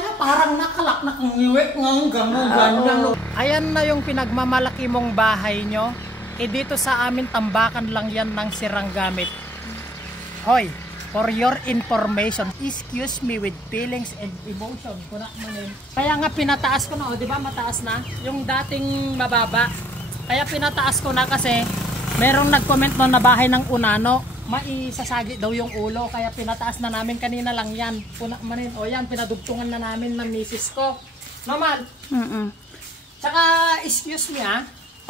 niya parang nakalak, nakangiwik ng ganyan. Ayan na yung pinagmamalaki mong bahay nyo. Dito sa amin, tambakan lang yan ng sirang gamit. Hoy, for your information, excuse me with feelings and emotion. Kaya nga pinataas ko na, di ba mataas na? Yung dating mababa. Kaya pinataas ko na kasi merong nag-comment no na bahay ng Unano. Maisasagi daw yung ulo. Kaya pinataas na namin kanina lang yan. O yan, pinadugtungan na namin ng misis ko. Normal. Tsaka, excuse me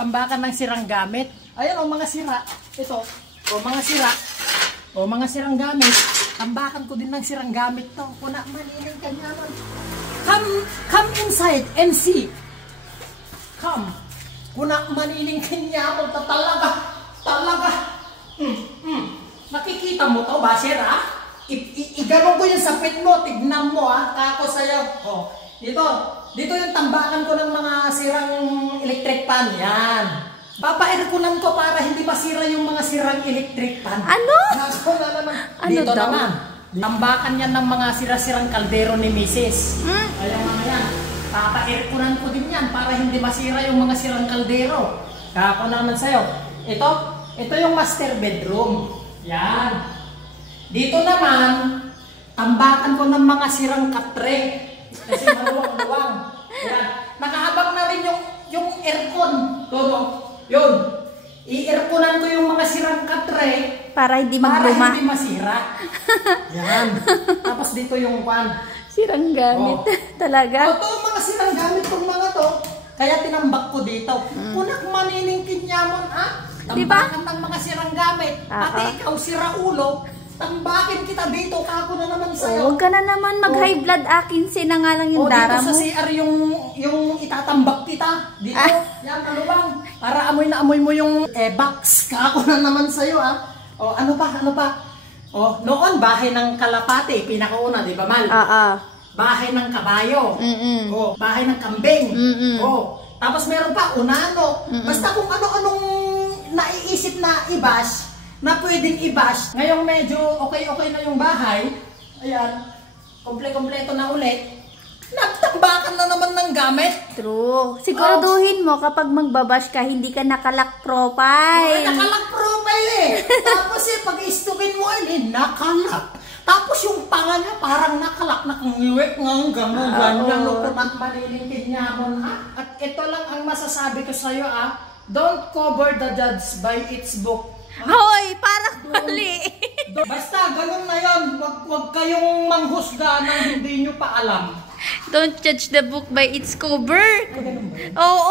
tambakan ng sirang gamit. Ayan mga sira. Ito. Mga sira. Mga sirang gamit. Tambakan ko din ng sirang gamit to. Kuna manining kanya man. Come inside and see. Come. Kuna manining kanya mo. Talaga. Nakikita mo to ba, sira? Iganon ko yung sapit mo. Tignan mo kako sa'yo. Dito yung tambakan ko ng mga sirang electric pan. Yan. Papa-airconan ko para hindi masira yung mga sirang electric pan. Ano? Dito naman. Tambakan yan ng mga sira-sirang kaldero ni Mrs. Ayan mga yan. Papa-airconan ko din yan para hindi masira yung mga sirang kaldero. Kako naman sa'yo. Ito yung master bedroom. Yan. Dito naman, tambakan ko ng mga sirang katre. Kasi maluwang-luwang. Yan. Nakahabang na rin yung aircon. Yun. I-airconan ko yung mga sirang katre. Para hindi magluma. Para hindi masira. Yan. Tapos dito yung pan. Sirang gamit. Talaga. Ito mga sirang gamit kong mga to. Kaya tinambak ko dito. Kunak maniningkin niya mo, tambakan ng mga sirang gamit. Pati ikaw, sira ulo. Tambakin kita dito, kako na naman sa'yo. Huwag ka na naman mag-high blood akin, sina nga lang yung dara mo. Dito sa CR yung itatambak kita. Dito, yan, maluwang. Para amoy na amoy mo yung box. Kako na naman sa'yo, ano pa? Noon, bahay ng kalapate, pinakauna, di ba, Mal? Bahay ng kabayo. Bahay ng kambing. Tapos meron pa, Unano. Basta kung ano-anong naiisip na i-bash, na pwedeng i-bash. Ngayong medyo okay na yung bahay. Ayan. Kompleto na ulit. Nagtambakan na naman ng gamit. True. Siguraduhin mo kapag magbabash ka, hindi ka nakalock profile. Nakalock profile Tapos pag-istukin mo nakalock. Tapos yung panga niya parang nakalock, nakangiwik ng ganyan. Lukumat malilingkid niya mo. At ito lang ang masasabi ko sa'yo don't cover the judge by its book. Hoy, parang mali. Basta ganun na yun. Huwag kayong manghusga na hindi nyo pa alam. Don't judge the book by its cover. Oo,